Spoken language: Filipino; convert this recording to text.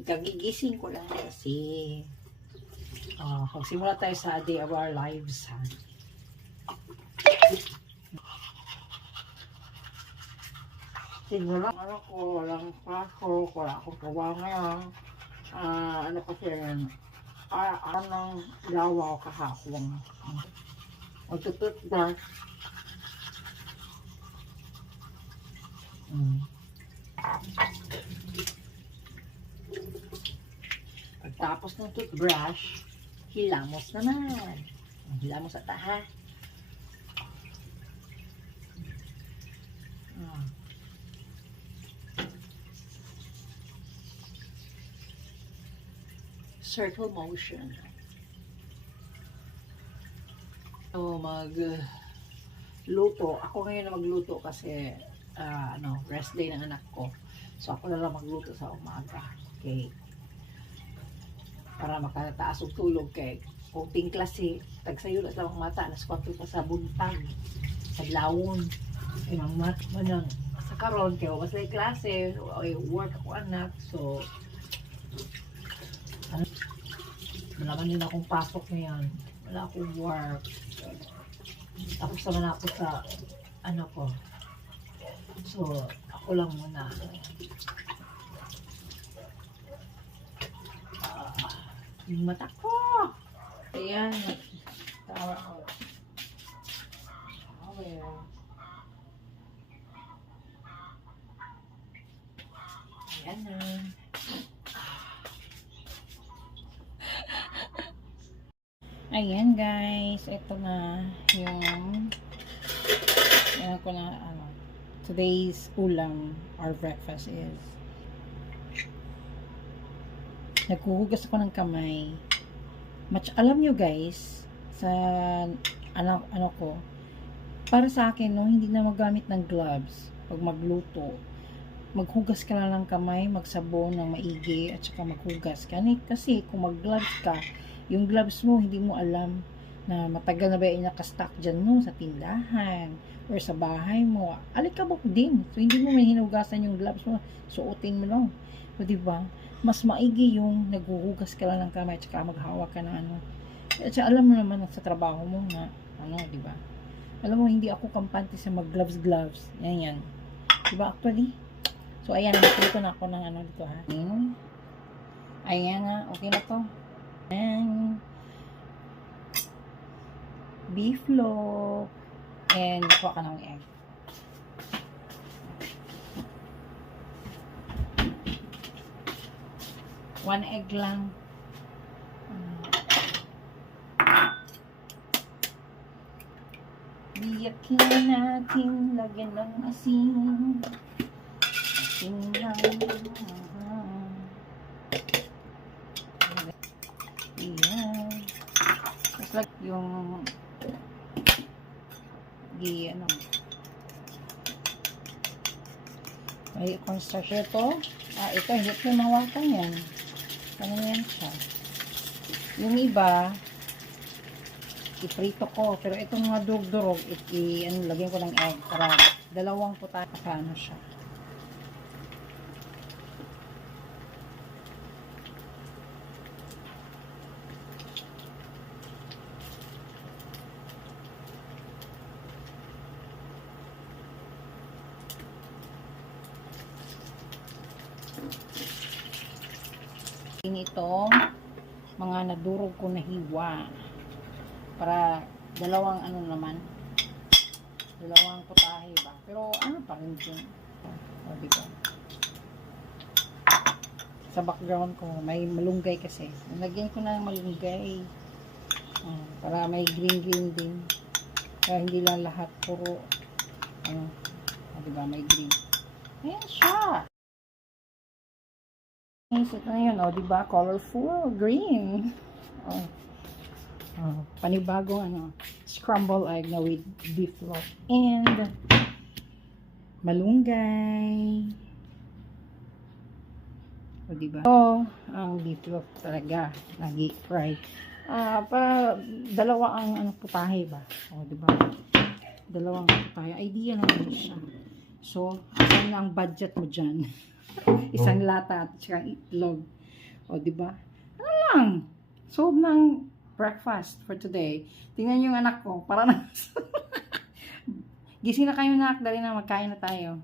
Kagigising ko lang kasi magsimula tayo sa day of our lives, ha. Siguro ano ko, walang pasok, wala akong trabaho ngayon. Ano kasi, anong gawa ko kahapon. Magtututbrush. Pagtapos ng toothbrush, hilamos naman. Hilamos at taha. Circle motion. So, luto. Ako ngayon na magluto kasi rest day ng anak ko. So, ako na lang magluto sa umaga. Okay. Para makataas og tulog kay konting klase. Tagsayo na sa mga mata. Naskwento pa sa buntag. Sa lawon. Imang manang sa karon kay was like klase. Work ako anak. So, malaman din akong pasok ngayon. Wala akong work. Tapos naman ako sa ano ko. So, ako lang muna. Yung mata ko. Ayan. Tawa ko. Ayan na. Ayan guys, ito na yung ko na today's ulam or breakfast is naghuhugas ako ng kamay. Alam nyo guys, sa ano ko, para sa akin no, hindi na magamit ng gloves pag magluto. Maghugas ka lang ng kamay, magsabon ng maigi at saka maghugas ka. Kasi kung mag-gloves ka, yung gloves mo, hindi mo alam na matagal na ba yung nakastock dyan no, sa tindahan or sa bahay mo. Alikabok din. So, hindi mo may hinugasan yung gloves mo. Suotin mo lang. So, diba? Mas maigi yung naghuhugas ka lang ng kamay at saka maghawak ka ng ano. At saka alam mo naman sa trabaho mo na, diba? Alam mo, hindi ako kampante sa mag-gloves. Yan. Diba, actually? So, ayan, nakita na ako ng dito, ha? Ayan nga, okay na to. And beef loaf and kuha ka ng egg. One egg lang. Biyakin natin, lagyan ng asin. Asin lang. Ayan. Just like yung may construction ito. Ito, hindi ko mawakan yan. Ano yan siya? Yung iba, iprito ko. Pero itong mga durog-durog, lagyan ko ng egg para dalawang puta paano siya. Itong mga nadurog ko na hiwa para dalawang dalawang putahe ba, pero pa rin yun. Diba? Sa background ko may malunggay kasi nalagyan ko na ng malunggay para may green din, kaya hindi lang lahat puro diba, may green. Ayan siya. Ito na yun, diba? Colorful, green. Panibagong scrambled egg na with beef loaf and malunggay. Diba? Ang beef loaf talaga, lagi fried. Para dalawa ang putahe ba? Diba? Dalawang putahe. Idea naman siya. So, asan na ang budget mo dyan? Isang lata at saka itlog. O, di ba? Ano lang? Solve ng breakfast for today. Tingnan yung anak ko. Para na... Gising na kayo, nak. Dali na, magkain na tayo.